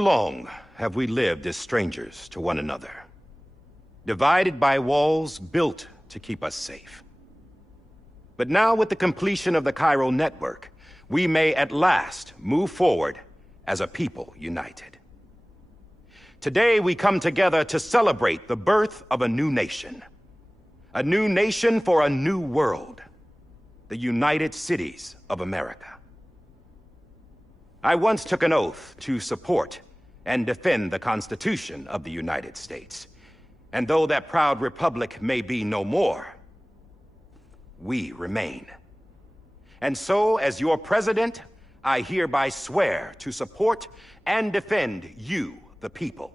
long have we lived as strangers to one another, divided by walls built to keep us safe. But now, with the completion of the Chiral network, we may at last move forward as a people united. Today, we come together to celebrate the birth of a new nation. A new nation for a new world. The United Cities of America. I once took an oath to support and defend the Constitution of the United States. And though that proud republic may be no more, we remain. And so, as your president, I hereby swear to support and defend you, the people.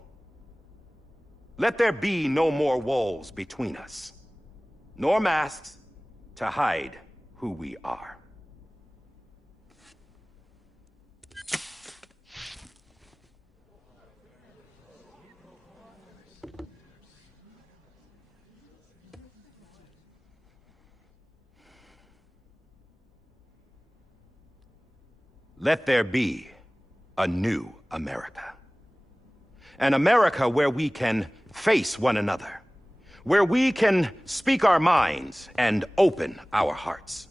Let there be no more walls between us, nor masks to hide who we are. Let there be a new America. An America where we can face one another, where we can speak our minds and open our hearts.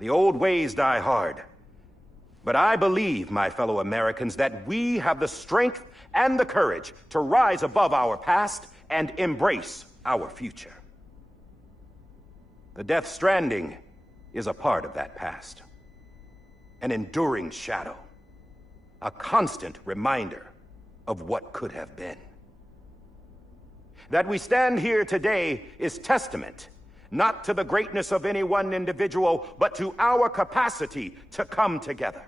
The old ways die hard, but I believe, my fellow Americans, that we have the strength and the courage to rise above our past and embrace our future. The Death Stranding is a part of that past. An enduring shadow, a constant reminder of what could have been. That we stand here today is testament, not to the greatness of any one individual, but to our capacity to come together,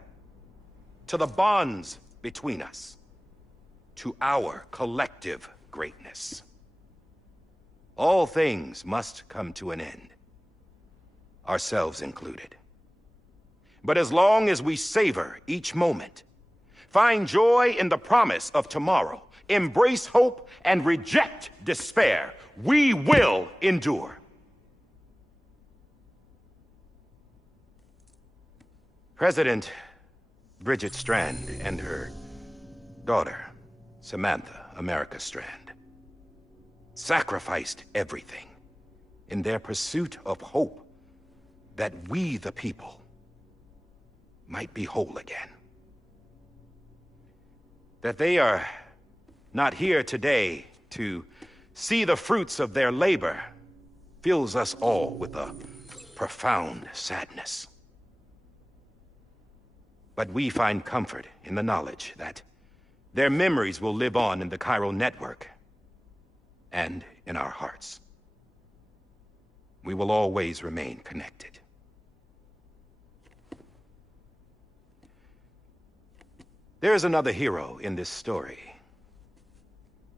to the bonds between us, to our collective greatness. All things must come to an end, ourselves included. But as long as we savor each moment, find joy in the promise of tomorrow, embrace hope, and reject despair, we will endure. President Bridget Strand and her daughter, Samantha America Strand, sacrificed everything in their pursuit of hope that we, the people, might be whole again. That they are not here today to see the fruits of their labor fills us all with a profound sadness. But we find comfort in the knowledge that their memories will live on in the Chiral network and in our hearts. We will always remain connected. There is another hero in this story.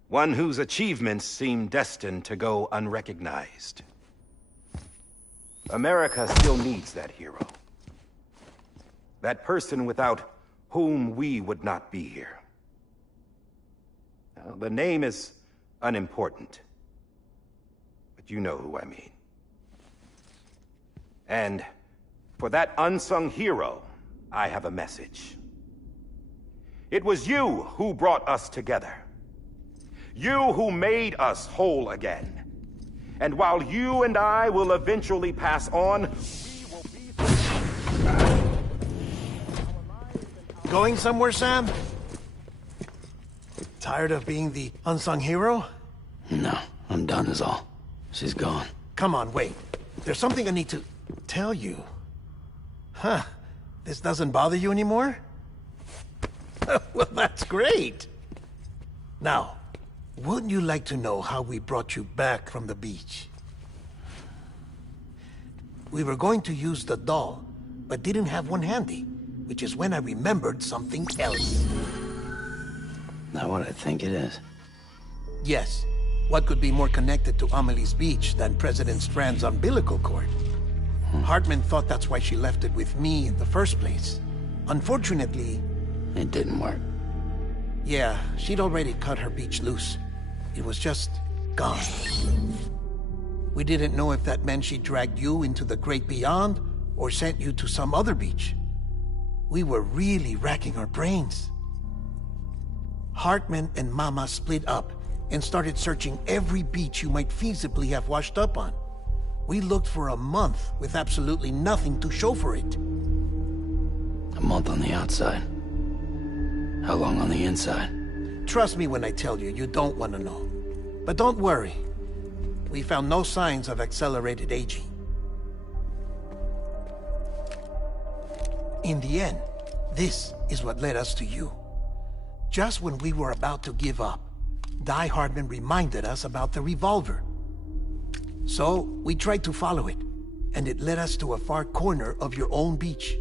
One whose achievements seem destined to go unrecognized. America still needs that hero. That person without whom we would not be here. Now, the name is unimportant, but you know who I mean. And for that unsung hero, I have a message. It was you who brought us together. You who made us whole again. And while you and I will eventually pass on, we will be... Going somewhere, Sam? Tired of being the unsung hero? No, I'm done is all. She's gone. Come on, wait. There's something I need to tell you. Huh. This doesn't bother you anymore? Well, that's great. Now, wouldn't you like to know how we brought you back from the beach? We were going to use the doll, but didn't have one handy, which is when I remembered something else. Not what I think it is. Yes. What could be more connected to Amelie's beach than President Strand's umbilical cord? Hartman thought that's why she left it with me in the first place. Unfortunately... It didn't work. Yeah, she'd already cut her beach loose. It was just gone. We didn't know if that meant she dragged you into the great beyond, or sent you to some other beach. We were really racking our brains. Hartman and Mama split up and started searching every beach you might feasibly have washed up on. We looked for a month with absolutely nothing to show for it. A month on the outside. How long on the inside? Trust me when I tell you, you don't want to know. But don't worry. We found no signs of accelerated aging. In the end, this is what led us to you. Just when we were about to give up, Die Hartman reminded us about the revolver. So, we tried to follow it, and it led us to a far corner of your own beach.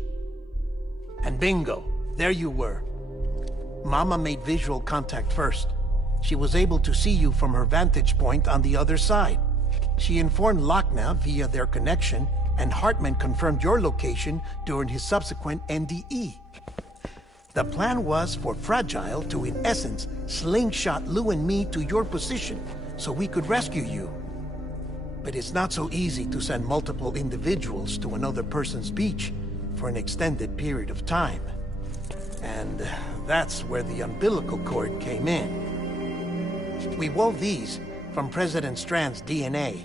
And bingo, there you were. Mama made visual contact first. She was able to see you from her vantage point on the other side. She informed Lochner via their connection, and Hartman confirmed your location during his subsequent NDE. The plan was for Fragile to, in essence, slingshot Lou and me to your position so we could rescue you. But it's not so easy to send multiple individuals to another person's beach for an extended period of time. And that's where the umbilical cord came in. We wove these from President Strand's DNA.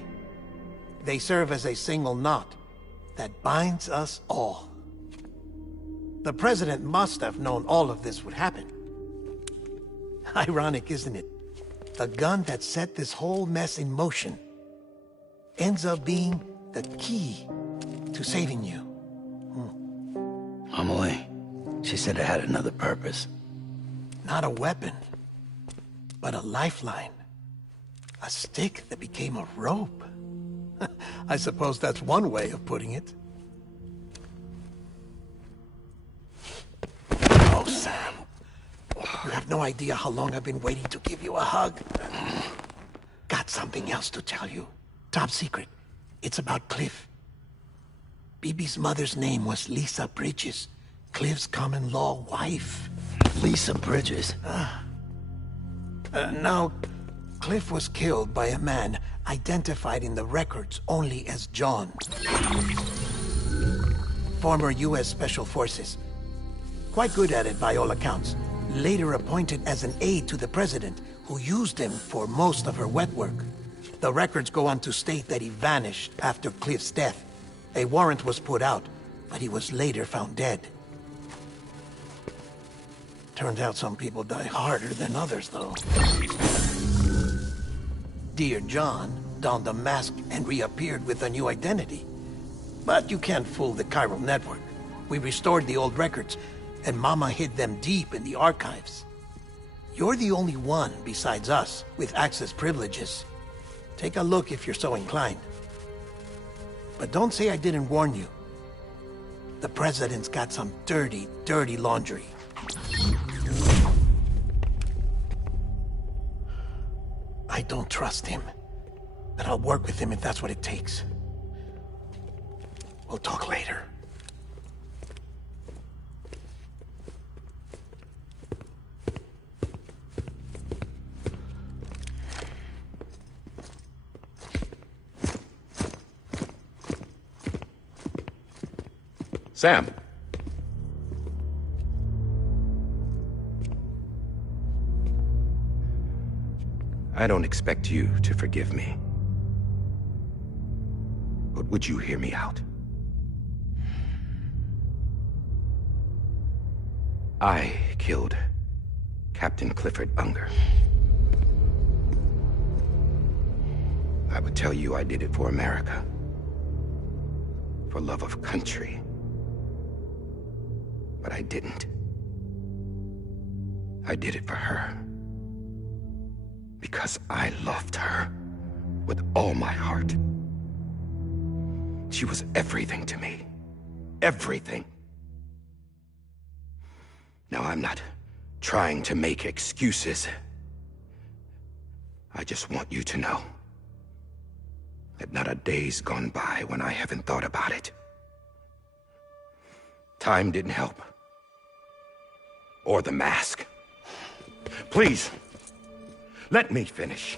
They serve as a single knot that binds us all. The President must have known all of this would happen. Ironic, isn't it? The gun that set this whole mess in motion ends up being the key to saving you. Amelie, she said it had another purpose. Not a weapon, but a lifeline. A stick that became a rope. I suppose that's one way of putting it. Oh, Sam. You have no idea how long I've been waiting to give you a hug. Got something else to tell you. Top secret. It's about Cliff. Bibi's mother's name was Lisa Bridges, Cliff's common-law wife. Lisa Bridges? Now, Cliff was killed by a man identified in the records only as John. Former U.S. Special Forces. Quite good at it by all accounts. Later appointed as an aide to the president, who used him for most of her wet work. The records go on to state that he vanished after Cliff's death. A warrant was put out, but he was later found dead. Turns out some people die harder than others, though. Dear John donned a mask and reappeared with a new identity. But you can't fool the chiral network. We restored the old records, and Mama hid them deep in the archives. You're the only one, besides us, with access privileges. Take a look if you're so inclined. But don't say I didn't warn you. The President's got some dirty, dirty laundry. I don't trust him, but I'll work with him if that's what it takes. We'll talk later. Sam. I don't expect you to forgive me. But would you hear me out? I killed Captain Clifford Unger. I would tell you I did it for America. For love of country. But I didn't. I did it for her. Because I loved her with all my heart. She was everything to me. Everything. Now, I'm not trying to make excuses. I just want you to know that not a day's gone by when I haven't thought about it. Time didn't help. Or the mask. Please, let me finish.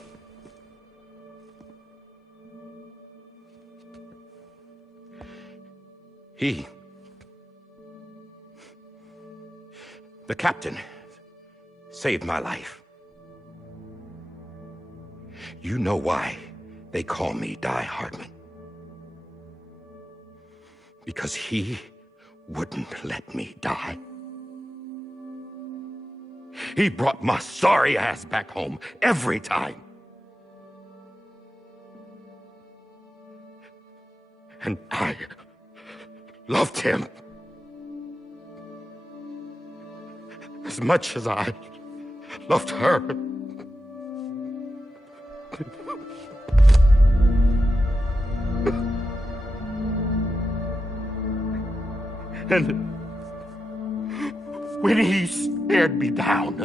The captain, saved my life. You know why they call me Die Hardman. Because he wouldn't let me die. He brought my sorry ass back home every time. And I loved him as much as I loved her. And when he stared me down,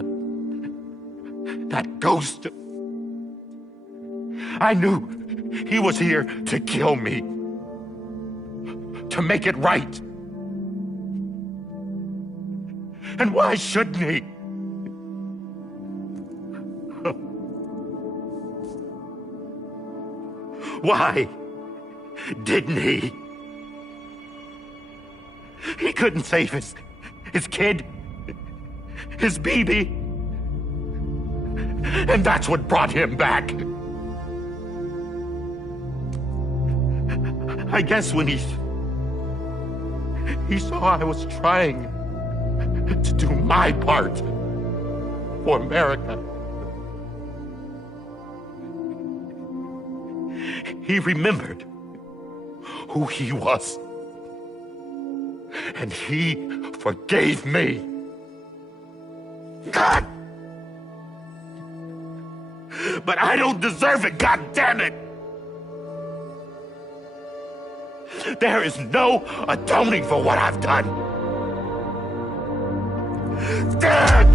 that ghost, I knew he was here to kill me, to make it right. And why shouldn't he? Why didn't he? He couldn't save his kid, his baby. And that's what brought him back. I guess when he saw I was trying to do my part for America, he remembered who he was. And he forgave me. God! But I don't deserve it, God damn it! There is no atoning for what I've done. God!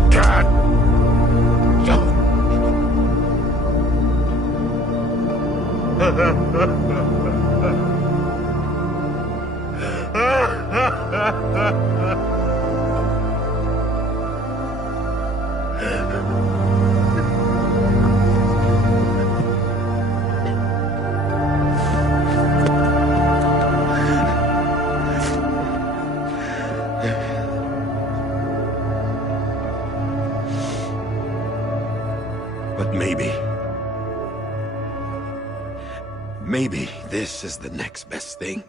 But maybe this is the next best thing.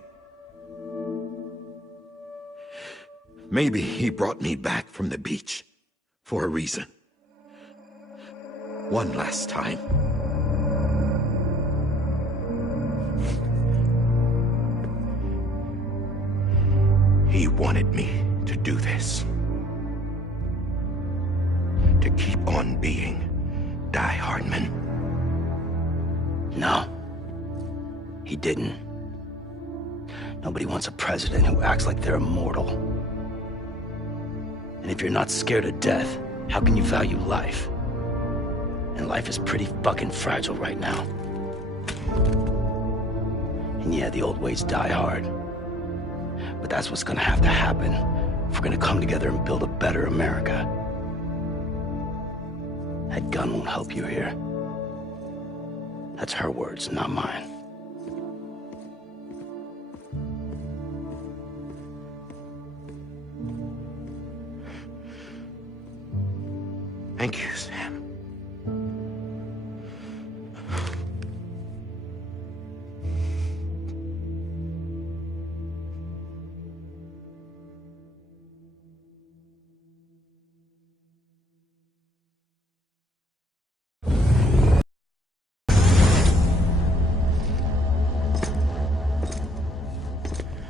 Maybe he brought me back from the beach for a reason. One last time. He wanted me to do this. To keep on being Die Hardman. No. He didn't. Nobody wants a president who acts like they're immortal. And if you're not scared of death, how can you value life? And life is pretty fucking fragile right now. And yeah, the old ways die hard. But that's what's gonna have to happen if we're gonna come together and build a better America. That gun won't help you here. That's her words, not mine. Thank you, Sam.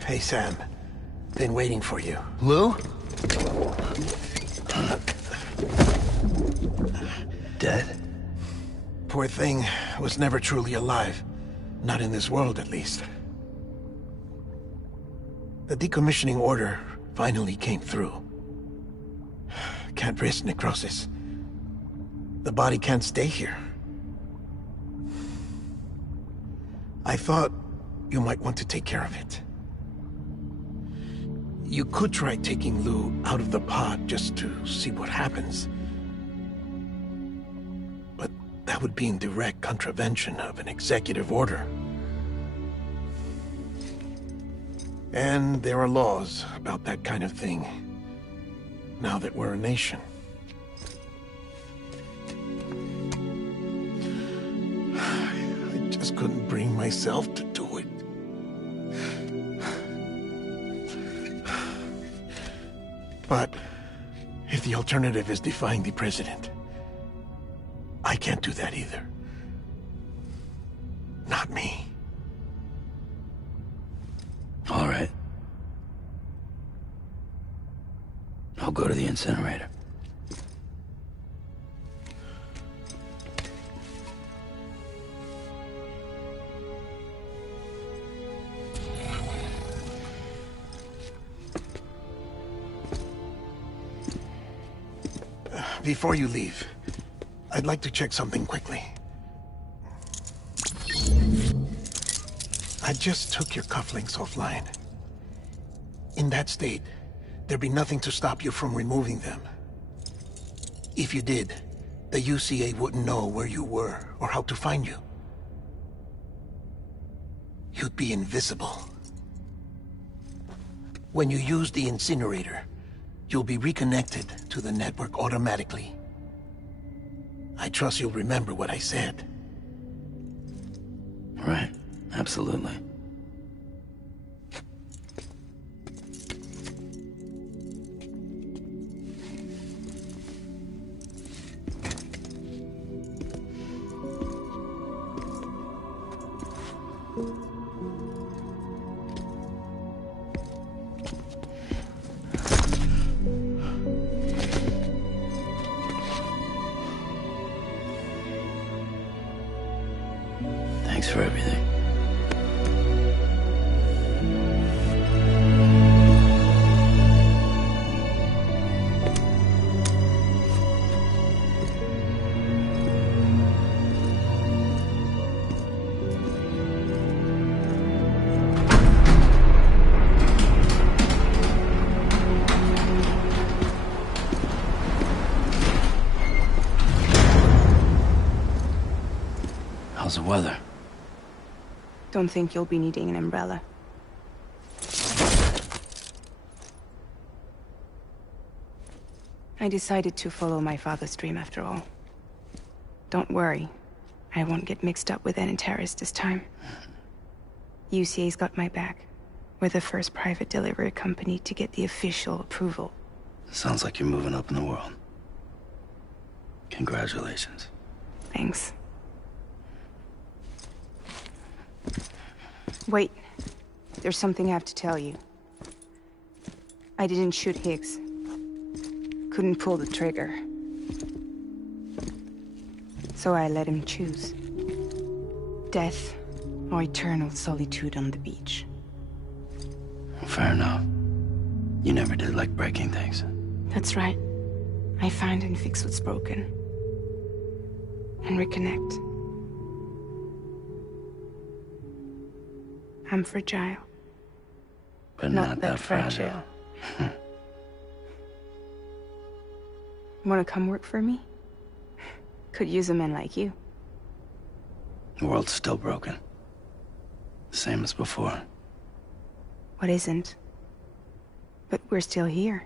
Hey, Sam. Been waiting for you. Lou? Dead? Poor thing was never truly alive. Not in this world, at least. The decommissioning order finally came through. Can't risk necrosis. The body can't stay here. I thought you might want to take care of it. You could try taking Lou out of the pod just to see what happens. But that would be in direct contravention of an executive order. And there are laws about that kind of thing, now that we're a nation. just couldn't bring myself to do it. But if the alternative is defying the president, I can't do that either. Not me. All right. I'll go to the incinerator. Before you leave, I'd like to check something quickly. I just took your cufflinks offline. In that state, there'd be nothing to stop you from removing them. If you did, the UCA wouldn't know where you were or how to find you. You'd be invisible. When you use the incinerator, you'll be reconnected to the network automatically. I trust you'll remember what I said. Right. Absolutely. Thanks for everything. How's the weather? Don't think you'll be needing an umbrella. I decided to follow my father's dream after all. Don't worry, I won't get mixed up with any terrorists this time. UCA's got my back. We're the first private delivery company to get the official approval. Sounds like you're moving up in the world. Congratulations. Thanks. Wait. There's something I have to tell you. I didn't shoot Higgs. Couldn't pull the trigger. So I let him choose. Death or eternal solitude on the beach. Fair enough. You never did like breaking things. That's right. I find and fix what's broken. And reconnect. I'm fragile. But not that fragile. Wanna come work for me? Could use a man like you. The world's still broken. Same as before. What isn't? But we're still here.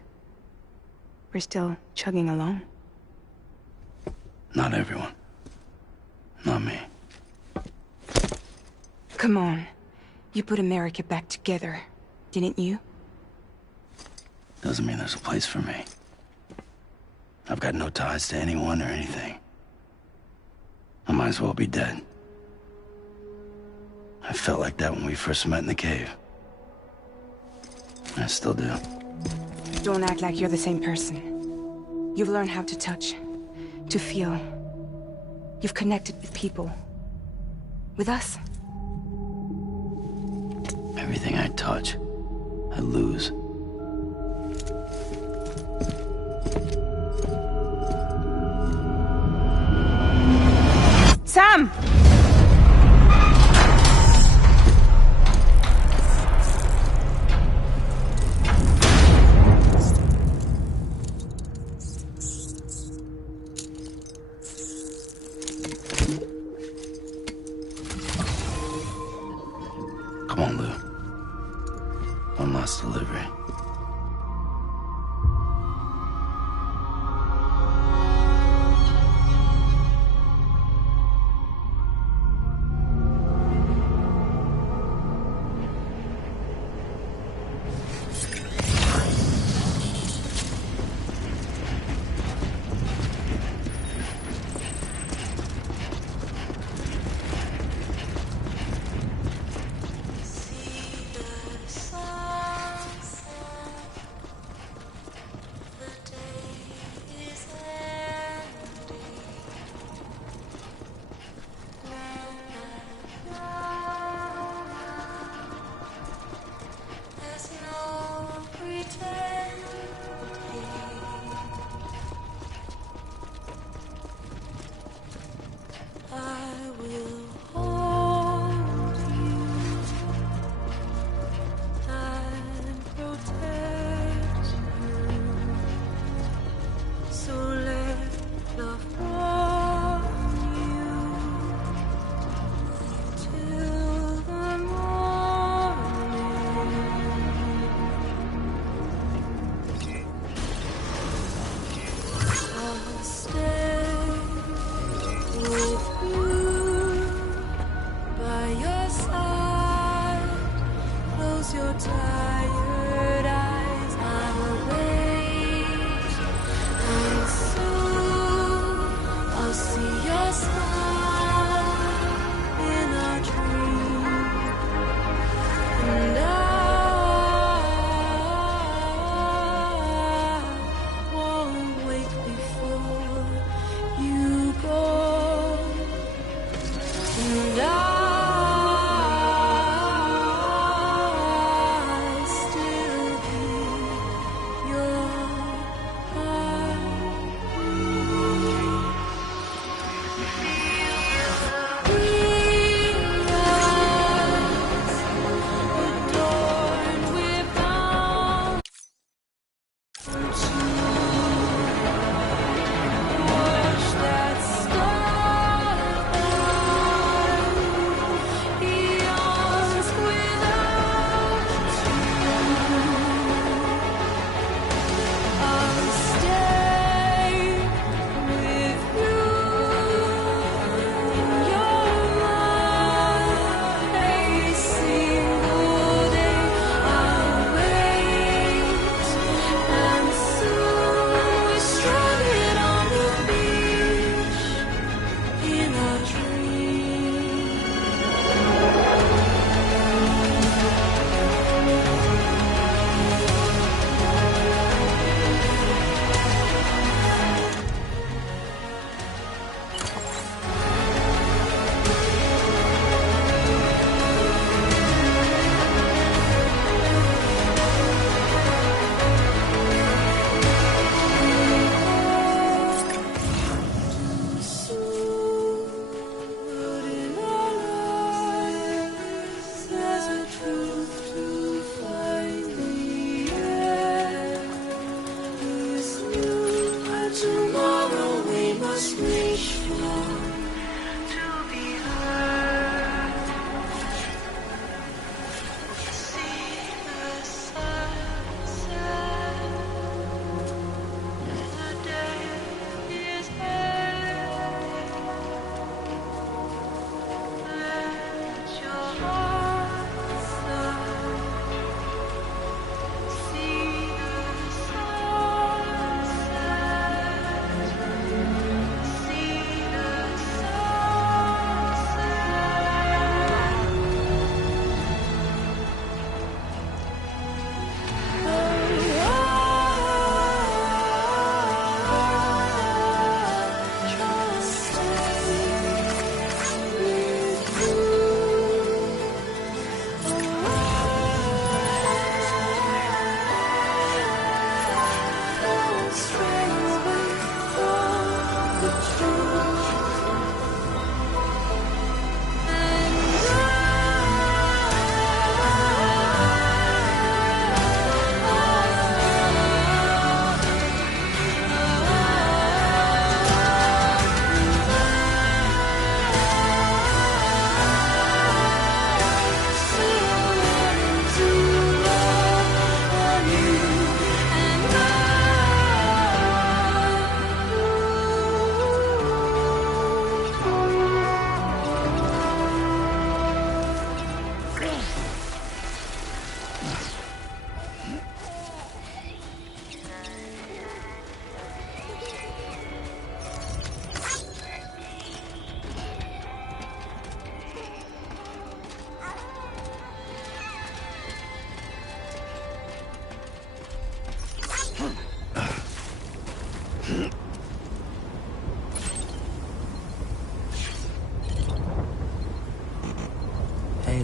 We're still chugging along. Not everyone. Not me. Come on. You put America back together, didn't you? Doesn't mean there's a place for me. I've got no ties to anyone or anything. I might as well be dead. I felt like that when we first met in the cave. I still do. Don't act like you're the same person. You've learned how to touch, to feel. You've connected with people. With us. Everything I touch, I lose. Sam! Come on, Lou. One last delivery.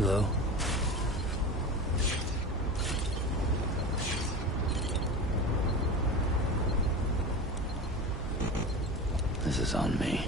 Lo. This is on me.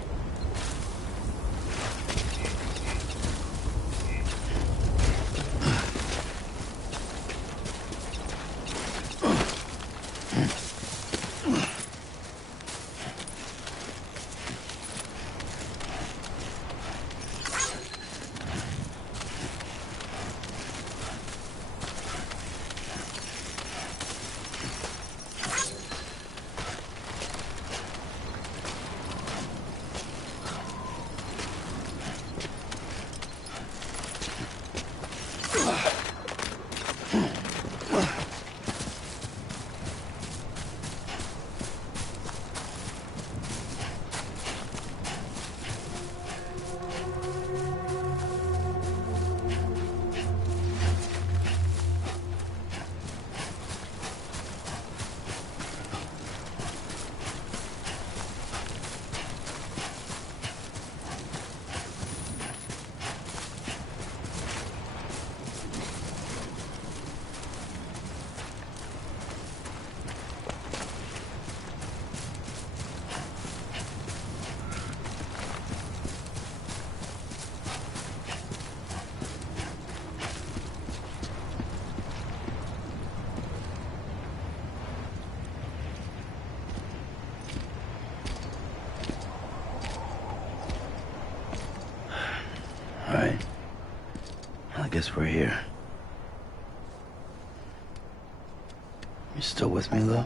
Alright. I guess we're here. You still with me, Lo?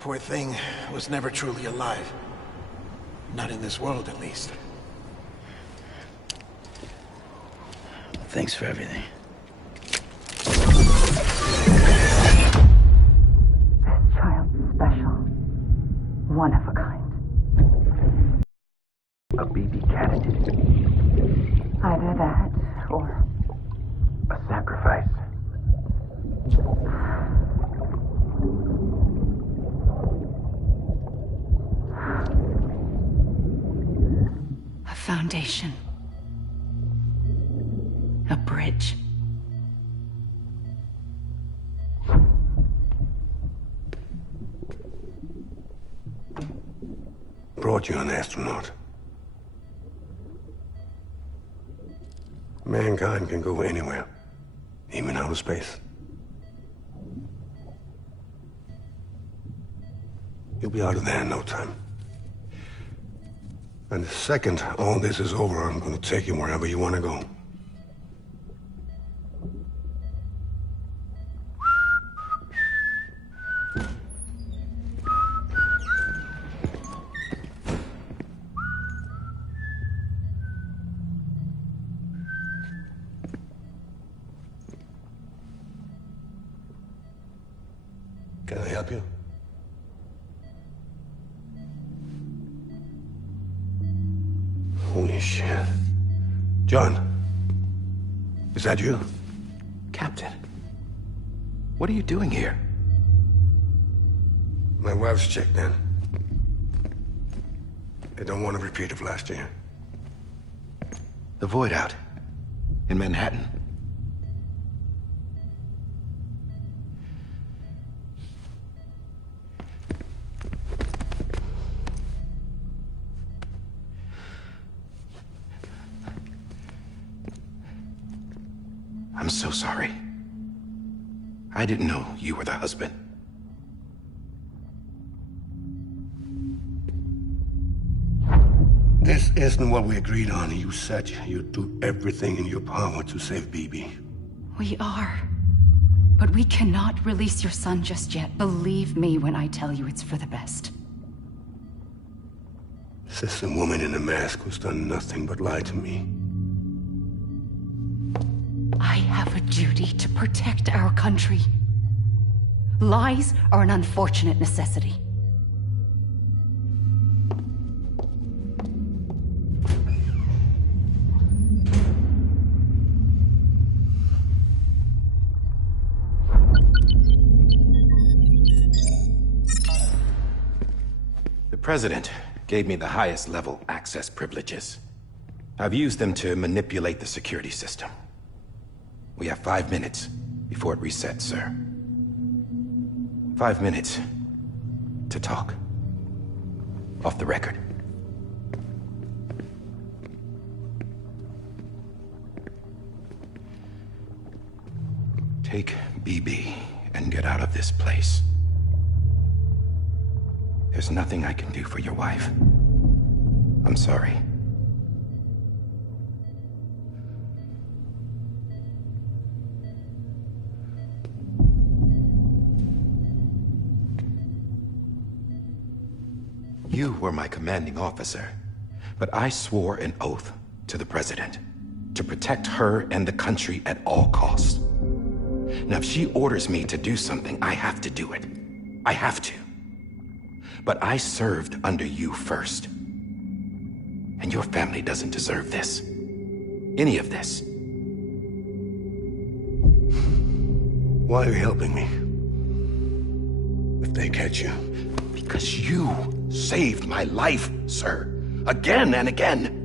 Poor thing was never truly alive. Not in this world, at least. Thanks for everything. This child's special. One of a kind. A BB candidate. Either that, or... A sacrifice. a foundation. A bridge. Brought you an astronaut. Mankind can go anywhere, even outer space. You'll be out of there in no time. And the second all this is over, I'm gonna take you wherever you wanna go. Can I help you? Holy shit. John, is that you? Captain, what are you doing here? My wife's checked in. They don't want a repeat of last year. The Void out in Manhattan. I'm so sorry. I didn't know you were the husband. This isn't what we agreed on. You said you'd do everything in your power to save BB. We are. But we cannot release your son just yet. Believe me when I tell you it's for the best. This is a woman in a mask who's done nothing but lie to me. I have a duty to protect our country. Lies are an unfortunate necessity. The President gave me the highest level access privileges. I've used them to manipulate the security system. We have 5 minutes before it resets, sir. 5 minutes to talk. Off the record. Take BB and get out of this place. There's nothing I can do for your wife. I'm sorry. You were my commanding officer, but I swore an oath to the President to protect her and the country at all costs. Now, if she orders me to do something, I have to do it. I have to. But I served under you first. And your family doesn't deserve this. Any of this. Why are you helping me? If they catch you. Because you saved my life, sir. Again and again.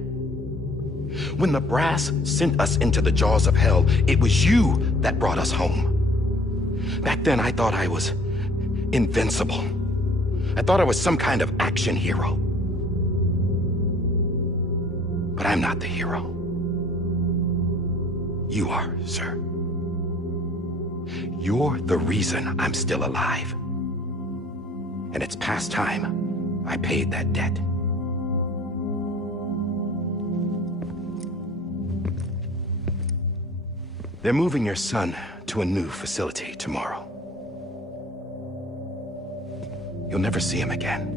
When the brass sent us into the jaws of hell, it was you that brought us home. Back then, I thought I was invincible. I thought I was some kind of action hero. But I'm not the hero. You are, sir. You're the reason I'm still alive. And it's past time I paid that debt. They're moving your son to a new facility tomorrow. You'll never see him again.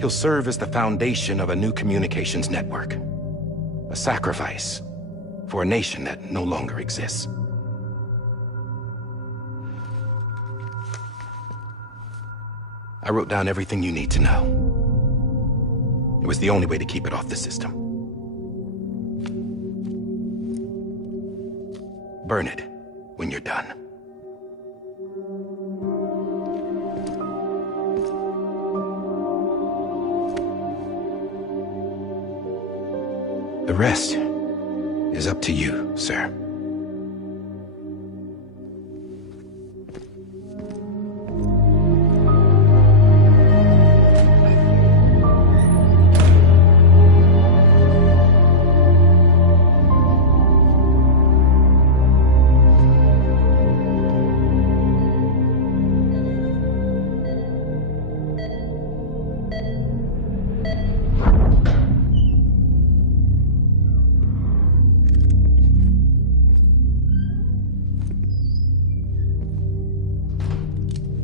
He'll serve as the foundation of a new communications network. A sacrifice for a nation that no longer exists. I wrote down everything you need to know. It was the only way to keep it off the system. Burn it when you're done. The rest is up to you, sir.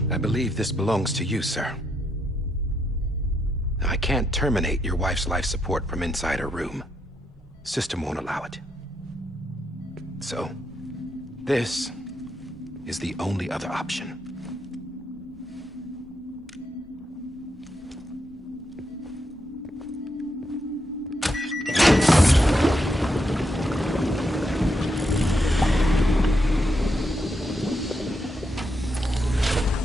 I believe this belongs to you, sir. I can't terminate your wife's life support from inside her room. System won't allow it. So, this is the only other option.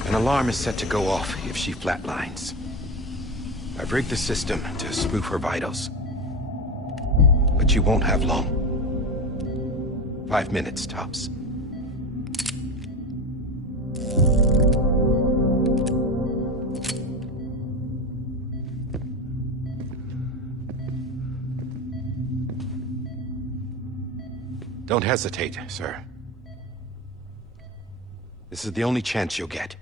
An alarm is set to go off if she flatlines. I've rigged the system to spoof her vitals. But you won't have long. 5 minutes, tops. Don't hesitate, sir. This is the only chance you'll get.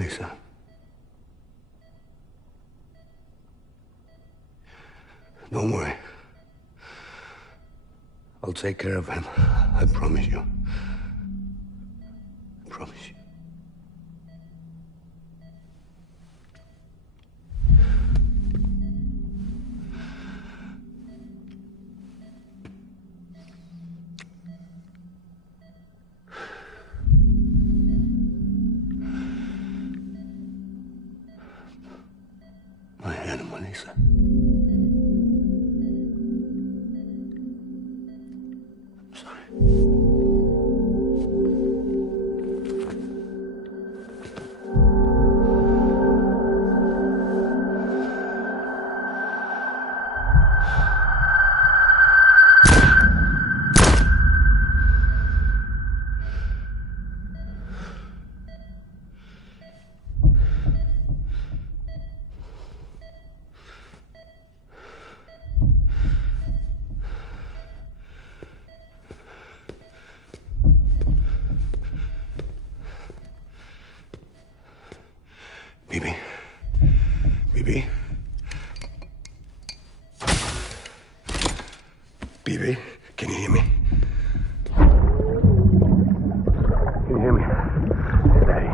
Lisa. Don't worry. I'll take care of him. I promise you. I promise you. My animal, Lisa. I'm sorry. BB. BB. BB, can you hear me? Can you hear me? It's Daddy.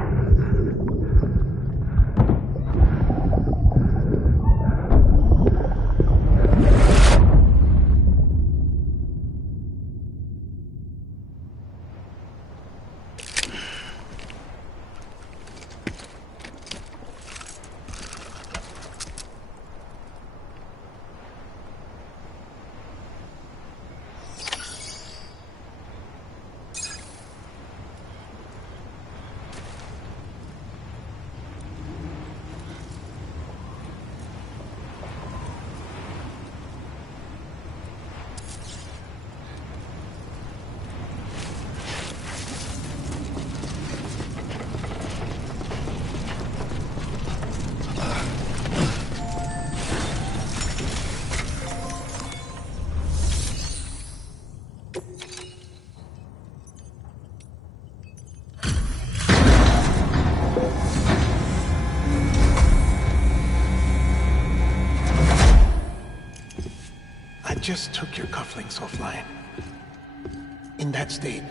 Just took your cufflinks offline. In that state,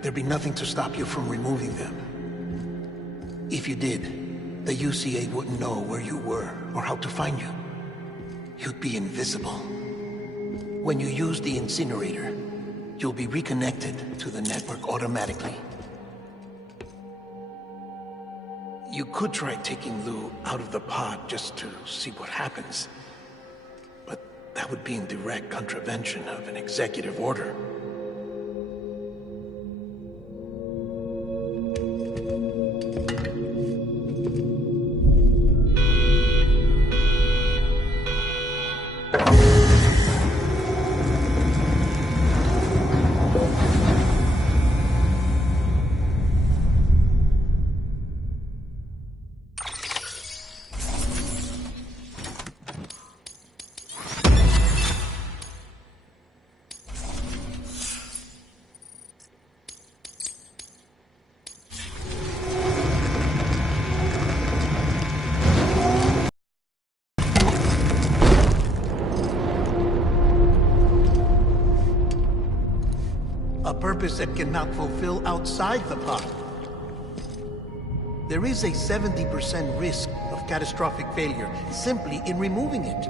there'd be nothing to stop you from removing them. If you did, the UCA wouldn't know where you were or how to find you. You'd be invisible. When you use the incinerator, you'll be reconnected to the network automatically. You could try taking Lou out of the pod just to see what happens. That would be in direct contravention of an executive order. A purpose that cannot fulfill outside the pod. There is a 70% risk of catastrophic failure simply in removing it.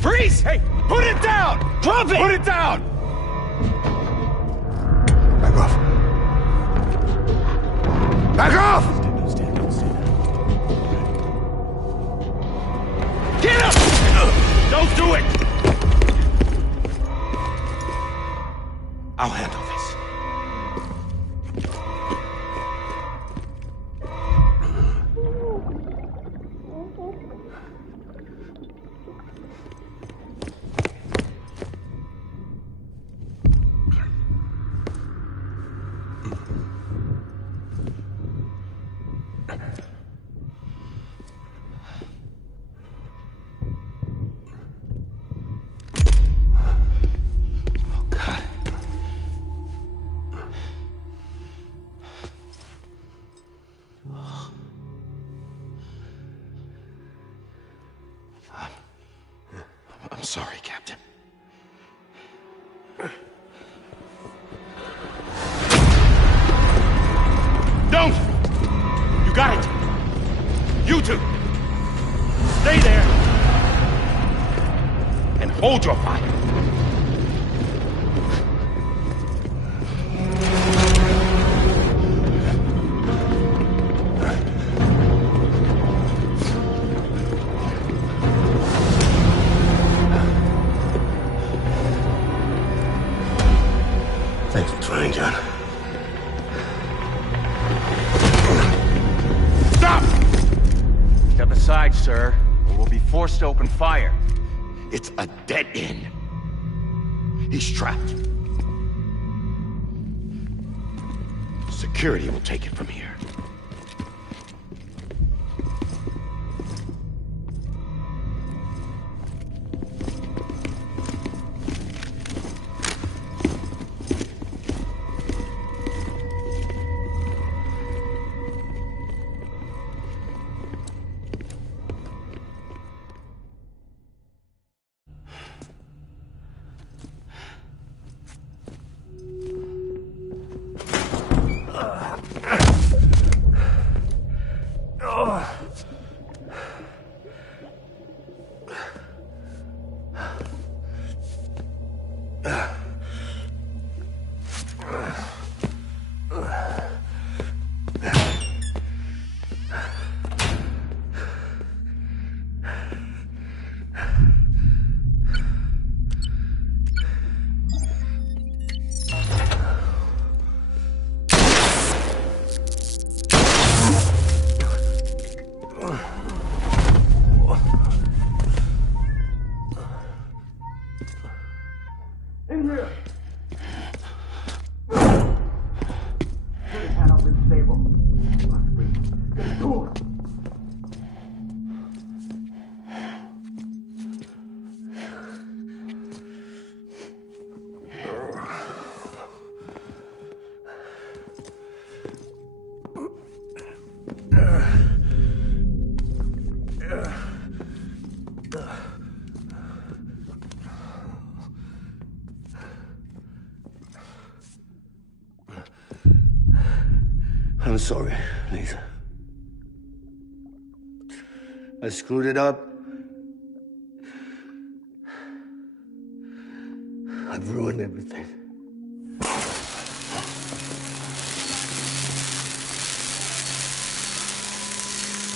Freeze! Hey, put it down! Drop it! Put it down! Back off. Back off! Get up! Don't do it! I'll handle this. I'm sorry, Captain. Don't! You got it! You two! Stay there! And hold your fire! Thanks for trying, John. Stop! Step aside, sir, or we'll be forced to open fire. It's a dead end. He's trapped. Security will take it from here. I'm sorry, Lisa. I screwed it up. I've ruined everything.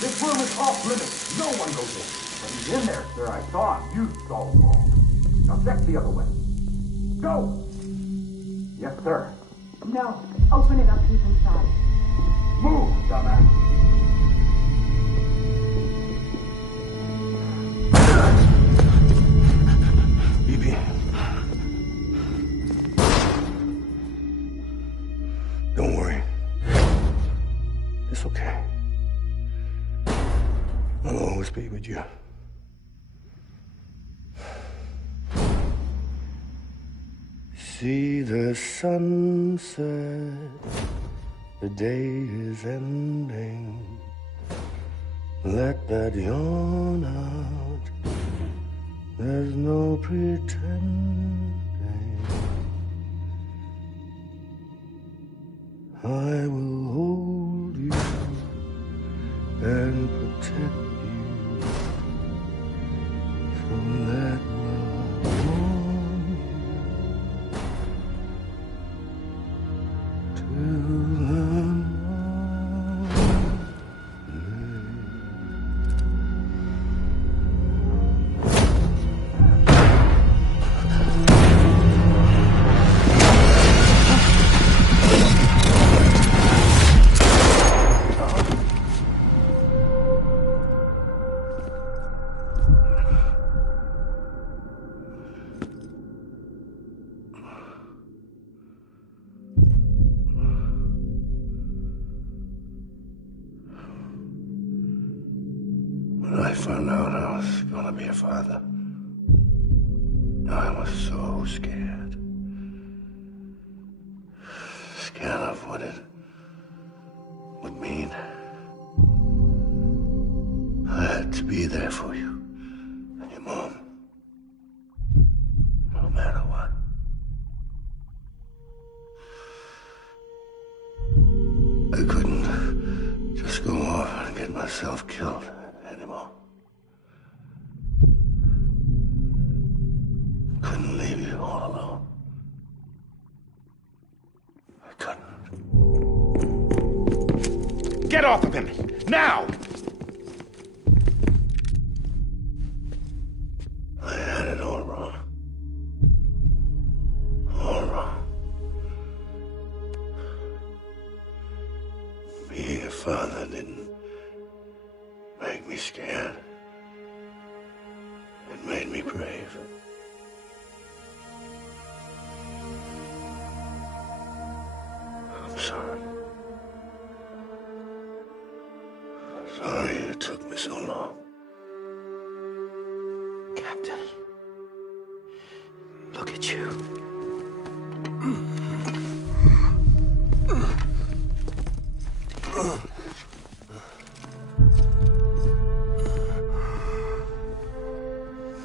This room is off limits. No one goes in. But he's in there, sir. I saw him. You saw him all. Now check the other way. Go! Yes, sir. No. Open it up. He's inside. Move, dumbass. BB. Don't worry. It's okay. I'll always be with you. See the sunset, the day is ending. Let that yawn out, there's no pretending. I will hold you and protect you. So let love warm you till the morning. When I found out I was gonna be a father, I was so scared. Scared of what it would mean. I had to be there for you and your mom, no matter what. I couldn't just go off and get myself killed anymore. Couldn't leave you all alone. I couldn't. Get off of him! Now! I had it all wrong. All wrong. Being a father didn't make me scared. It made me brave. I'm sorry. Sorry it took me so long. Captain, look at you.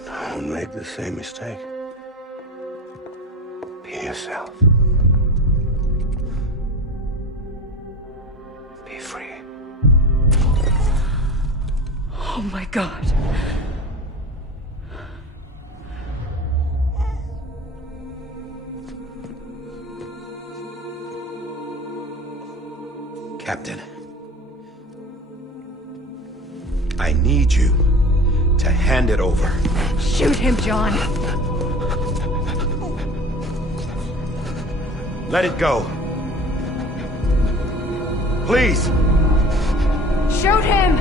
Don't make the same mistake. Be yourself. Be free. Oh my God. Captain, I need you to hand it over. Shoot him, John. Let it go. Please. Shoot him!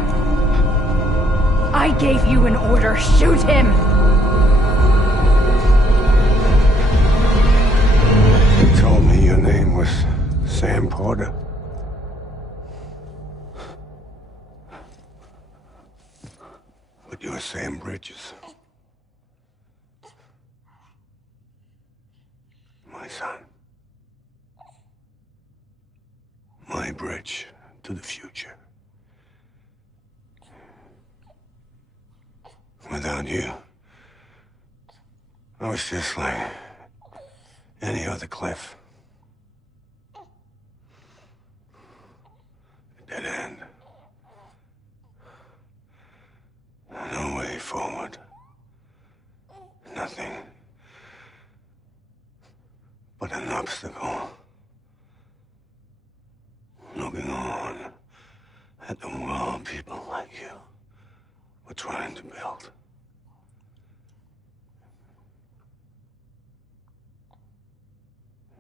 I gave you an order. Shoot him! You told me your name was Sam Porter. But you're Sam Bridges. My son. My bridge to the future. Without you, I was just like any other Cliff. A dead end. obstacle. Looking on at the world people like you were trying to build.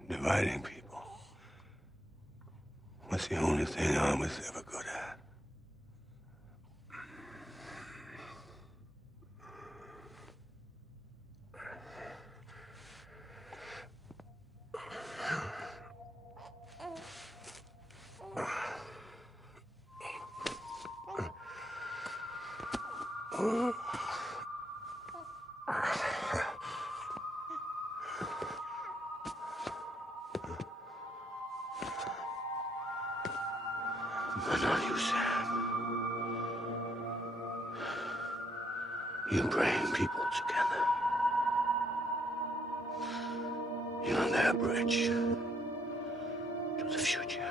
Dividing people was the only thing I was ever good at. But not you, Sam. You bring people together. You're on that bridge to the future.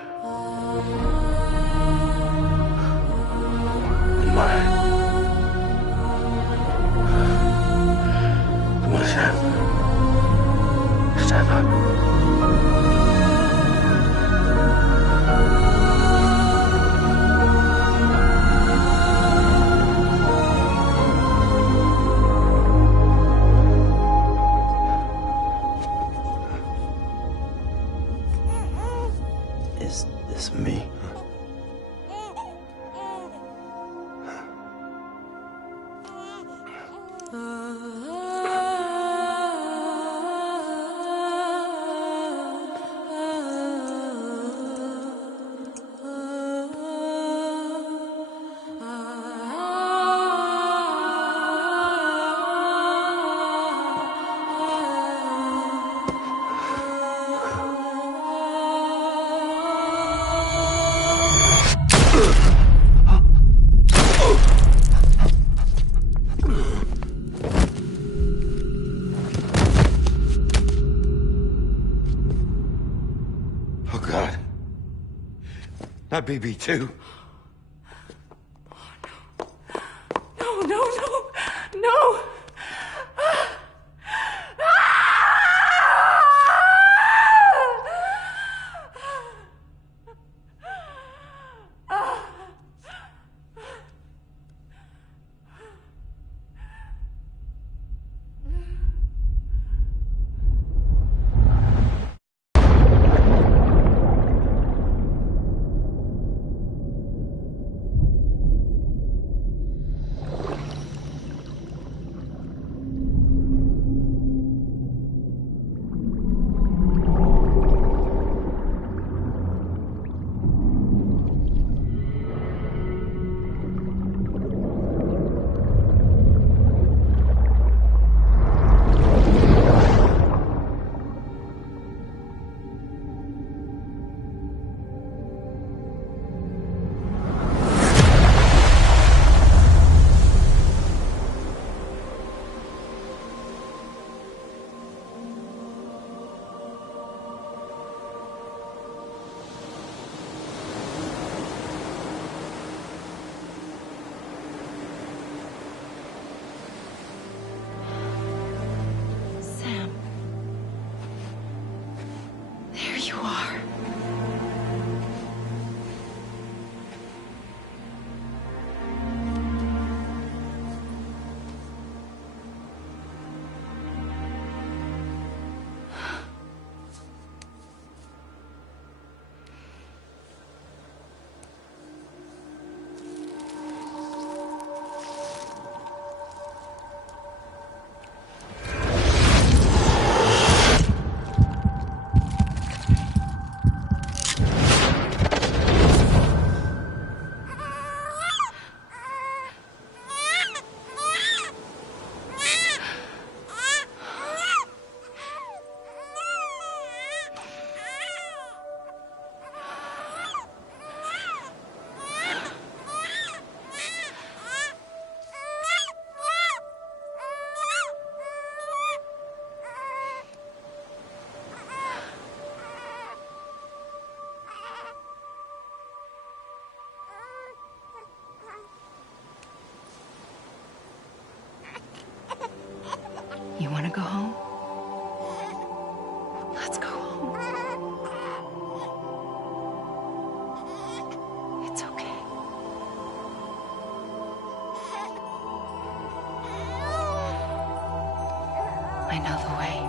And mine. Come on, Sam. Stand up. Is this me? Oh, God. Not BB too. No, no, no, no! Sam. There you are. I know the way.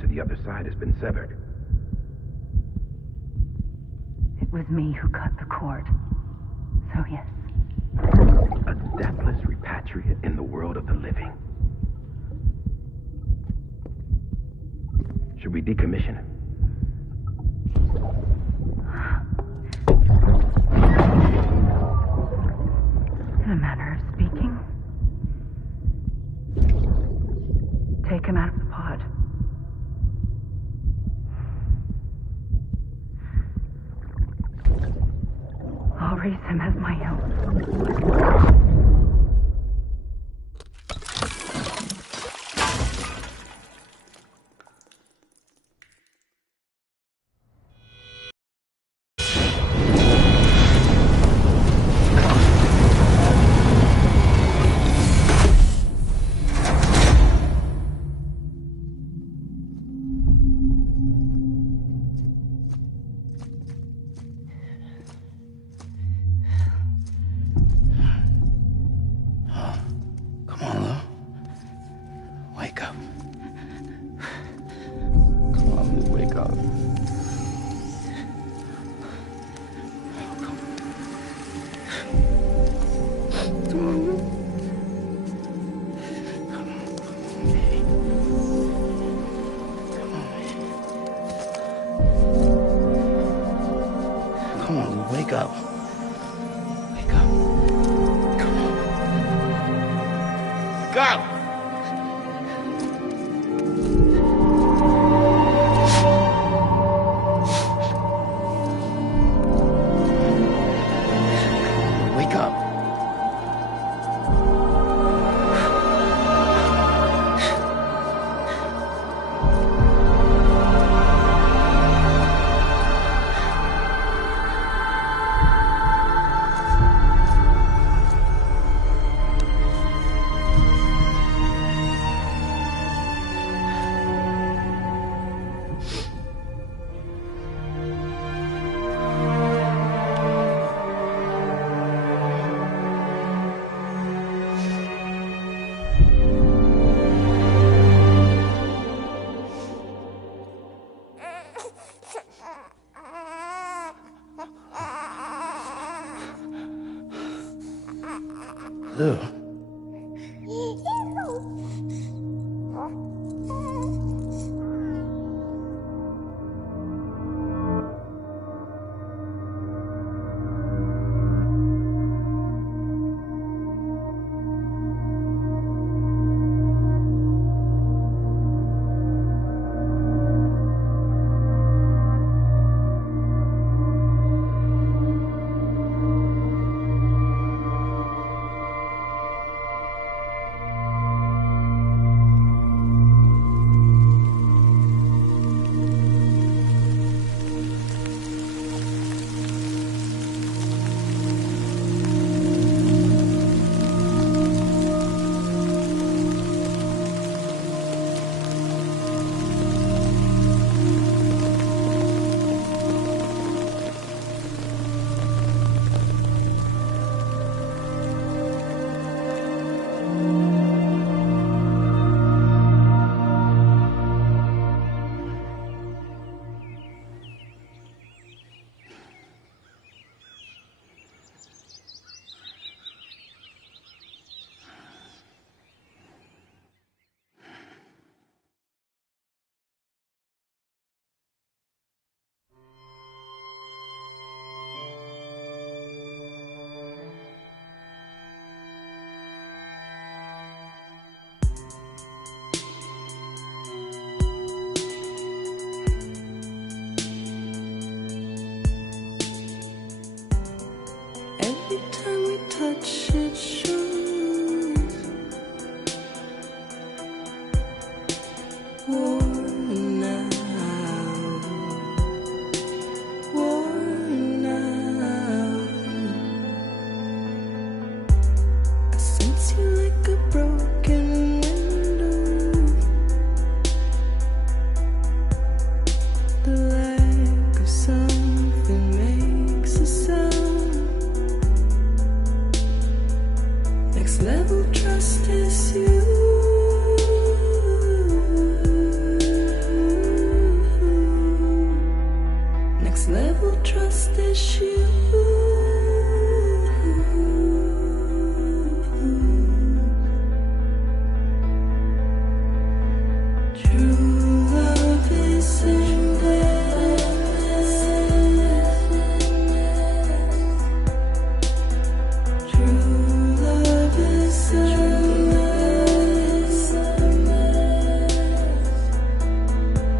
To the other side has been severed. It was me who cut the cord. So yes. A deathless repatriate in the world of the living. Should we decommission? In a manner of speaking. Take him out of the pod. I'll raise him as my own. Wake up. Wake up. Come on. Wake up! Wake up. Ew. Next level trust is you. Next level trust is you. True love is in there. True love is in there.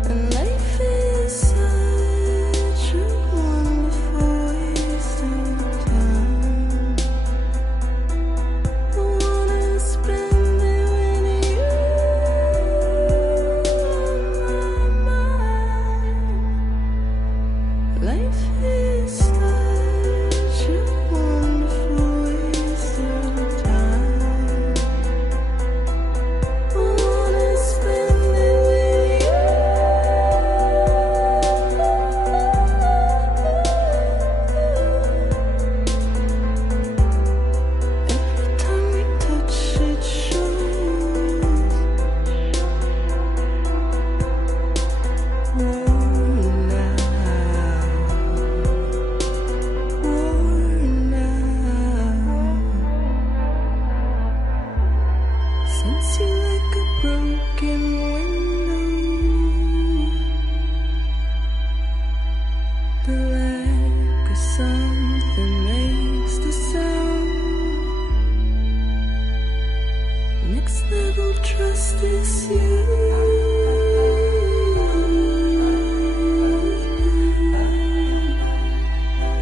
And life is such a wonderful waste of time. I wanna spend it with you on my mind. Life is such a wonderful waste of time. I wanna spend it with you. Every time we touch, it shows. Worn out. Sense you like a broken window. The lack of something makes the sound. Next level trust is you.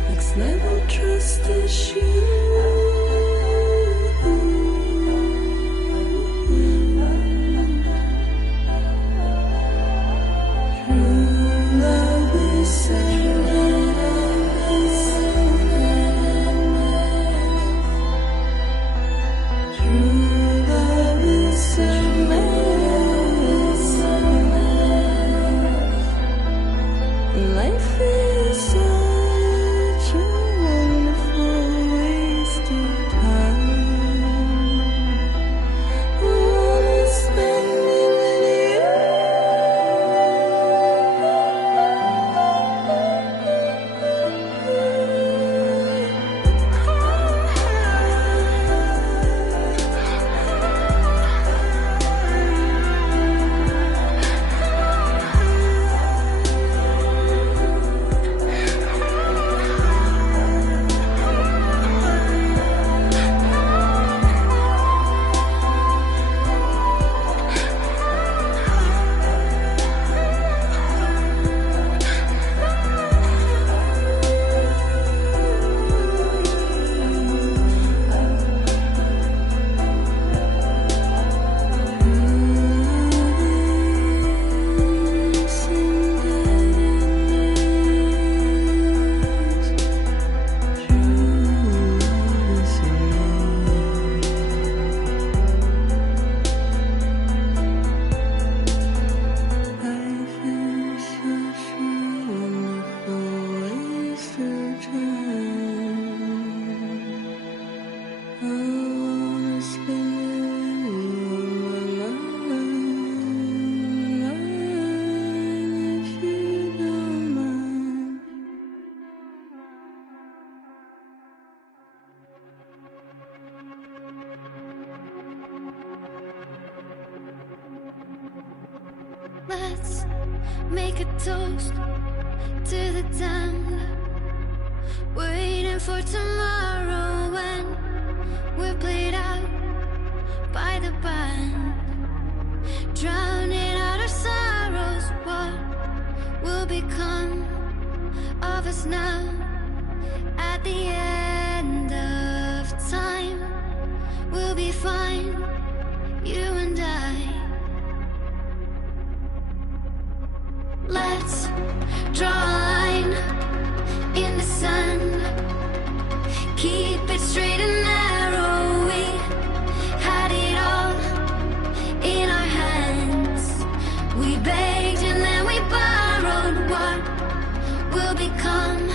Next level trust is you. True love is in True love is life is such a wonderful waste of time. I wanna spend it with Let's make a toast to the damned, waiting for tomorrow when we're played out by the band, drowning out our sorrows. What will become of us now at the end of time? We'll be fine, you and I. Let's draw a line in the sand, keep it straight and narrow. We had it all in our hands. We begged and then we borrowed. What will become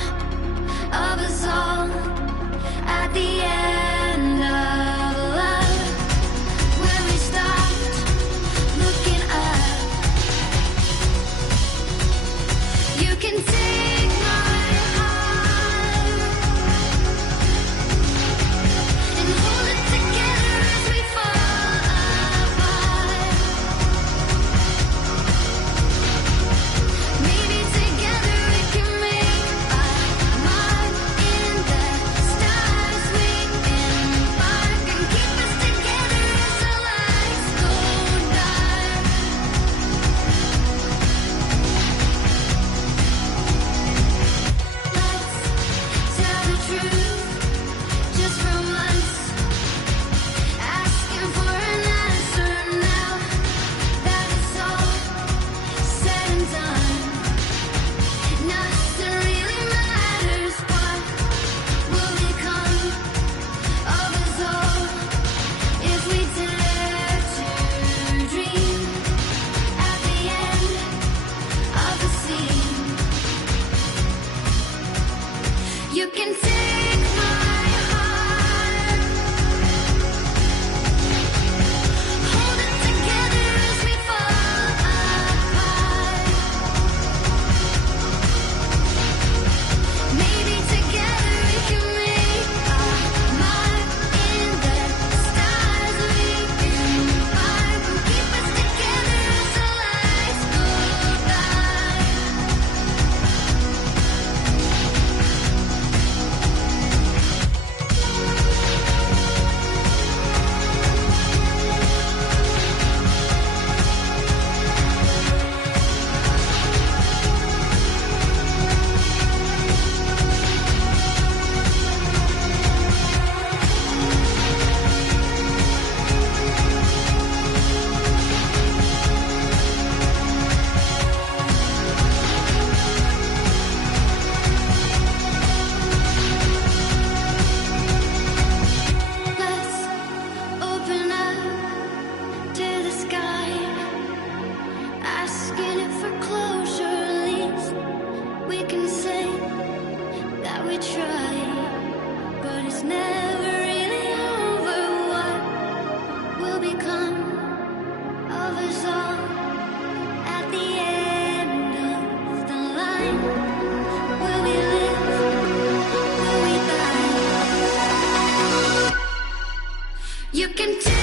You can take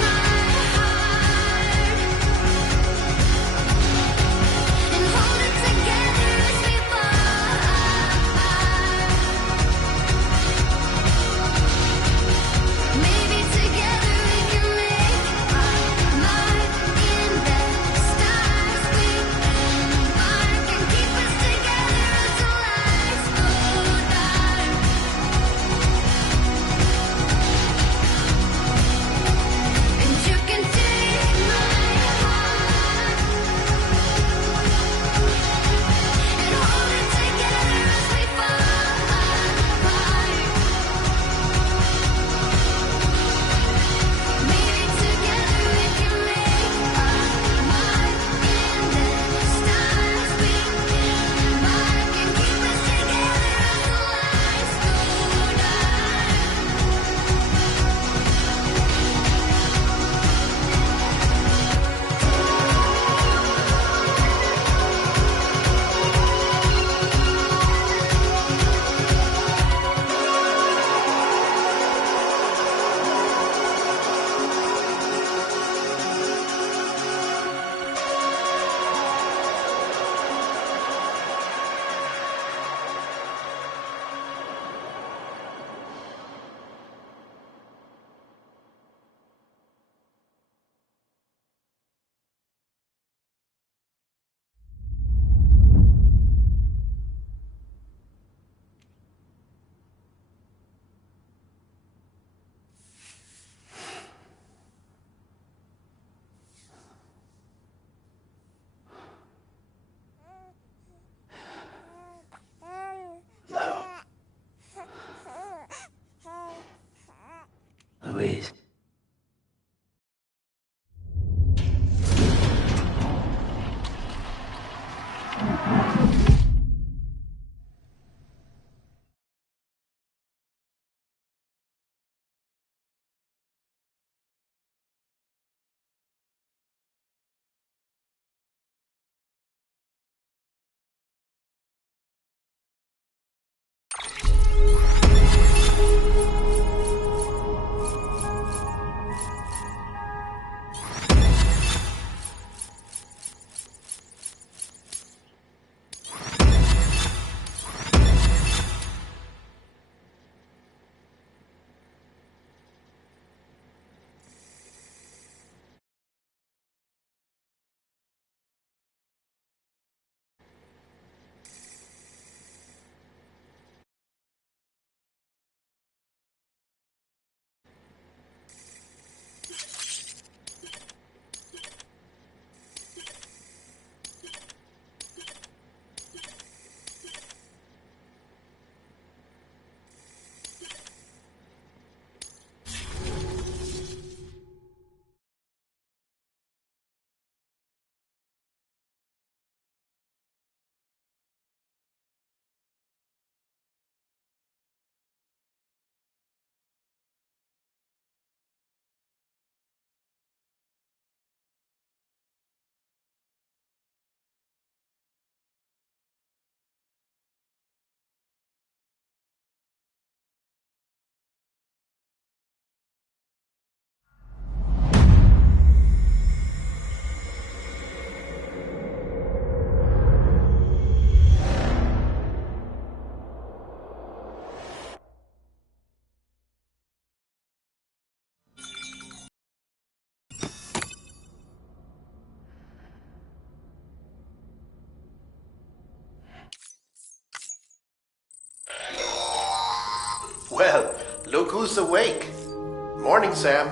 my heart and hold it together as we fall apart. Maybe together we can make our mark in the stars. We embark and keep us together until lights go dark. And you can take my heart and hold it together as we fall apart. Maybe together we can make our mark in the stars. We embark and keep us together until lights go dark. Louise. Well, look who's awake. Morning, Sam.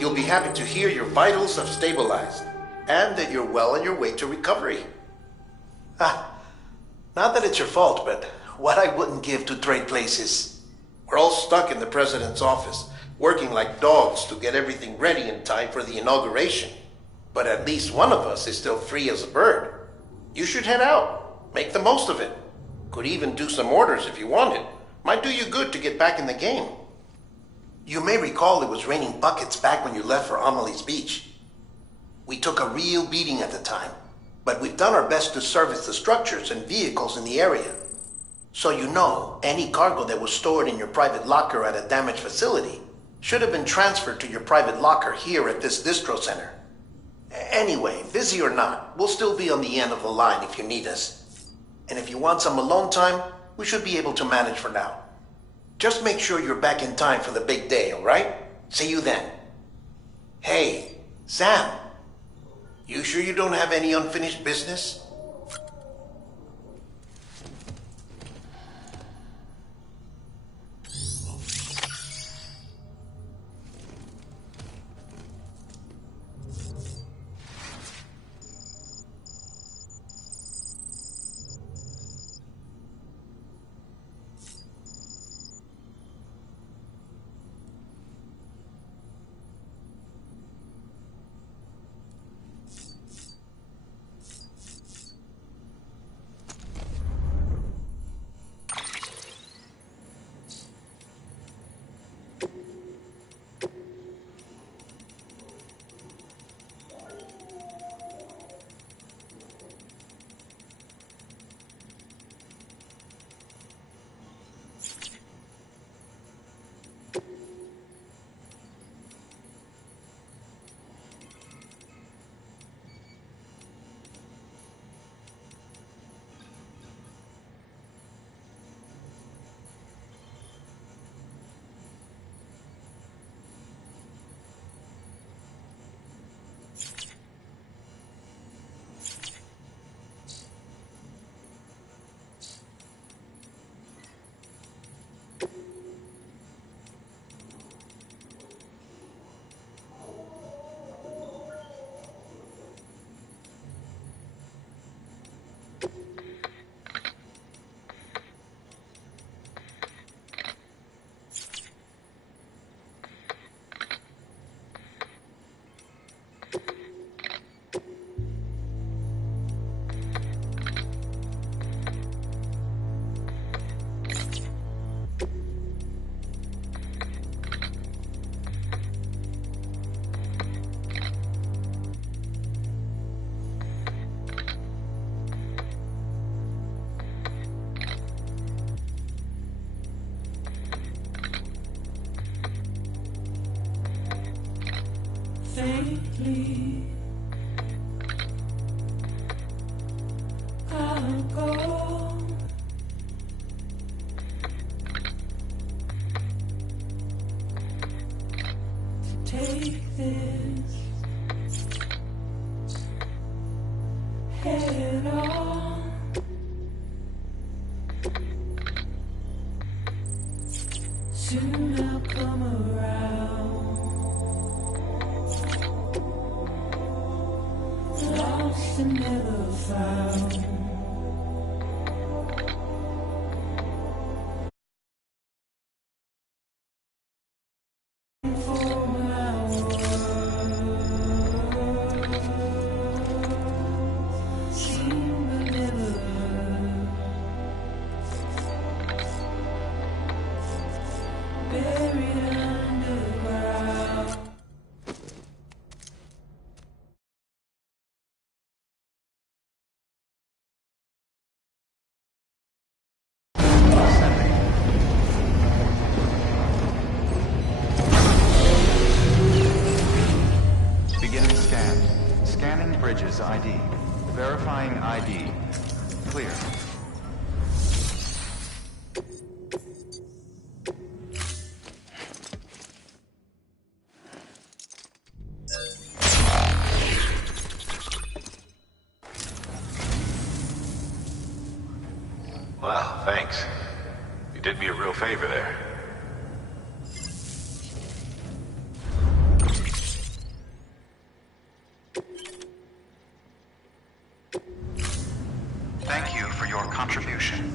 You'll be happy to hear your vitals have stabilized, and that you're well on your way to recovery. Not that it's your fault, but what I wouldn't give to trade places. We're all stuck in the president's office, working like dogs to get everything ready in time for the inauguration. But at least one of us is still free as a bird. You should head out. Make the most of it. Could even do some orders if you wanted. Might do you good to get back in the game. You may recall it was raining buckets back when you left for Amelie's Beach. We took a real beating at the time, but we've done our best to service the structures and vehicles in the area. So you know, any cargo that was stored in your private locker at a damaged facility Should have been transferred to your private locker here at this distro center. Anyway, busy or not, we'll still be on the end of the line if you need us. And if you want some alone time, we should be able to manage for now. Just make sure you're back in time for the big day, alright? See you then. Hey, Sam. You sure you don't have any unfinished business? Faintly, I'll go. To take this head on. Soon I'll come around. Lost and never found. For my world, seem but never buried underground. Beginning scan. Scanning bridges ID. Verifying ID. Clear. Wow, thanks. You did me a real favor there. Thank you for your contribution.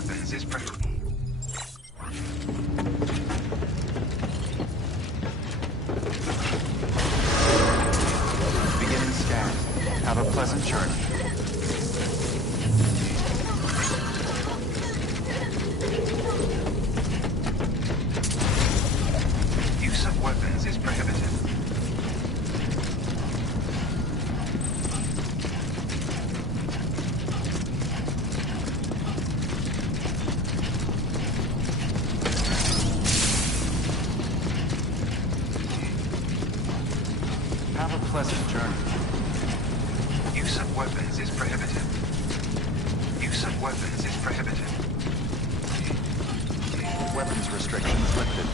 weapons is preferable. Beginning scan. Have a pleasant journey. Use of weapons is prohibited. Have a pleasant journey. Use of weapons is prohibited. Use of weapons is prohibited. Weapons restrictions lifted.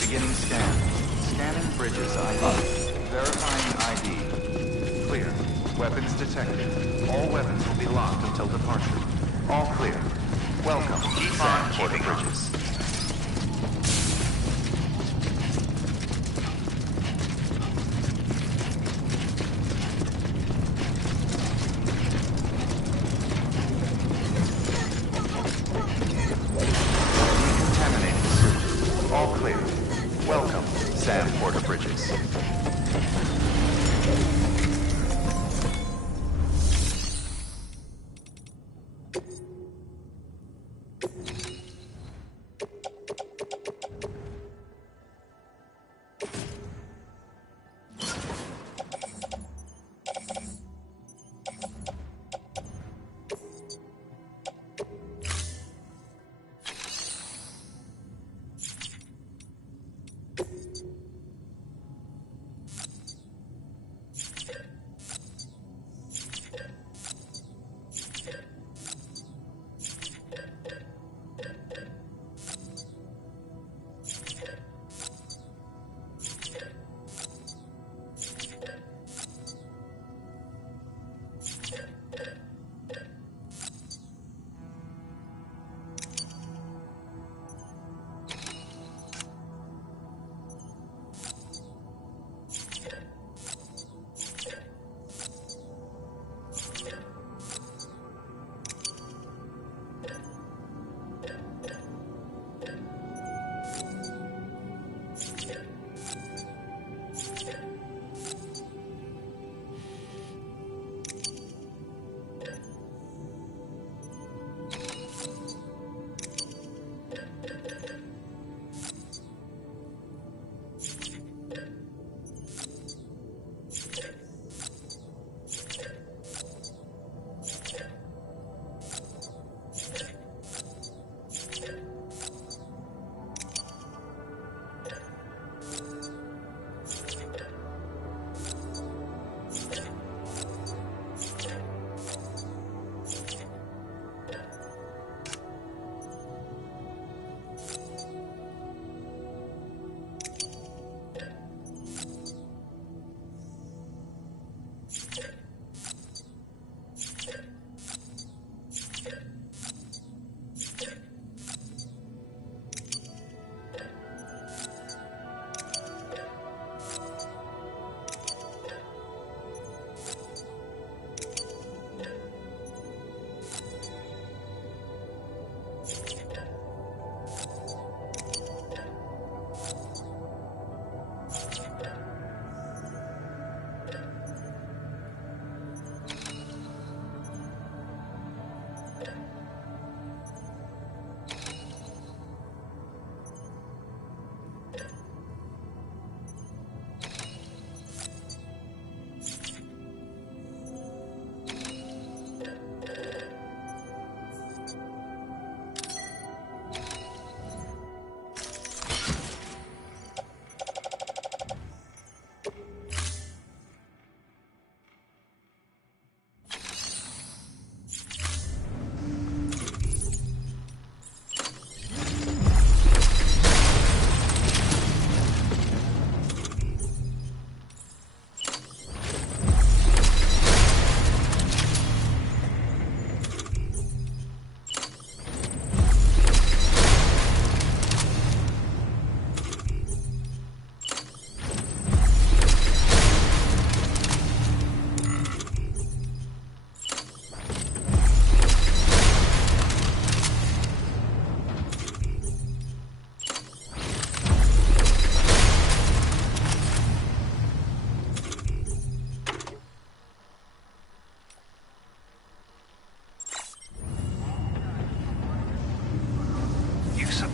Beginning scan. Scanning bridges ID. Verifying ID. Clear. Weapons detected. All weapons will be locked until departure. All clear. Welcome. Keep on for the bridges. Decontaminating suit. All clear. Welcome, Sam Porter Bridges.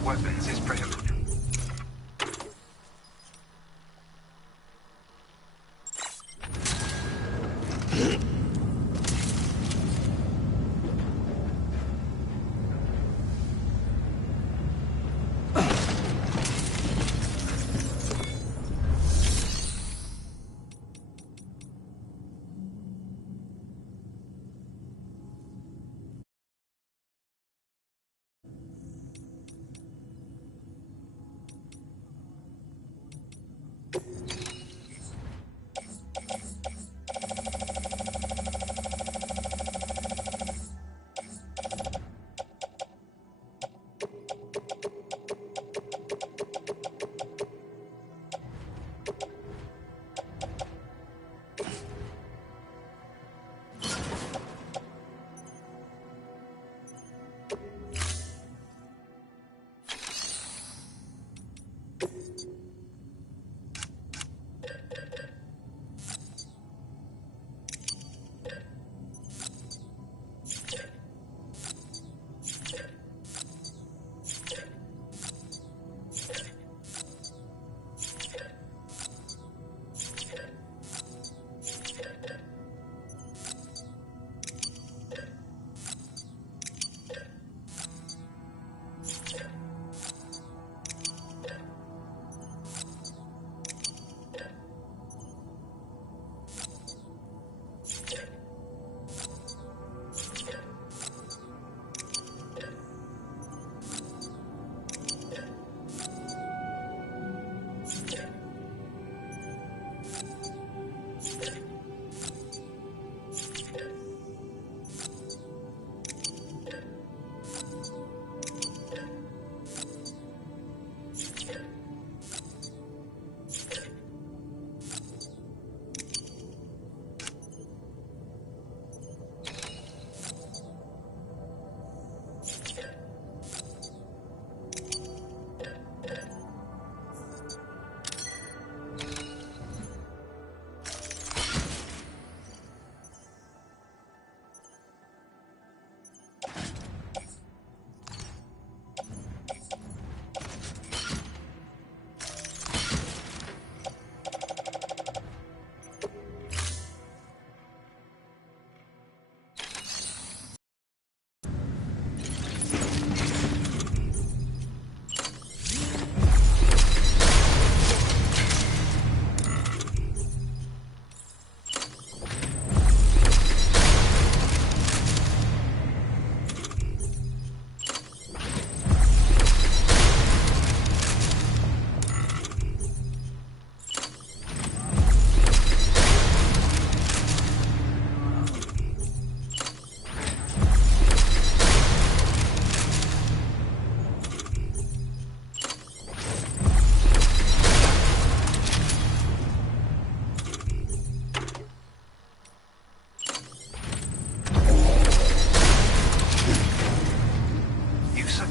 weapons is prohibited.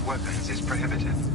Weapons is prohibited.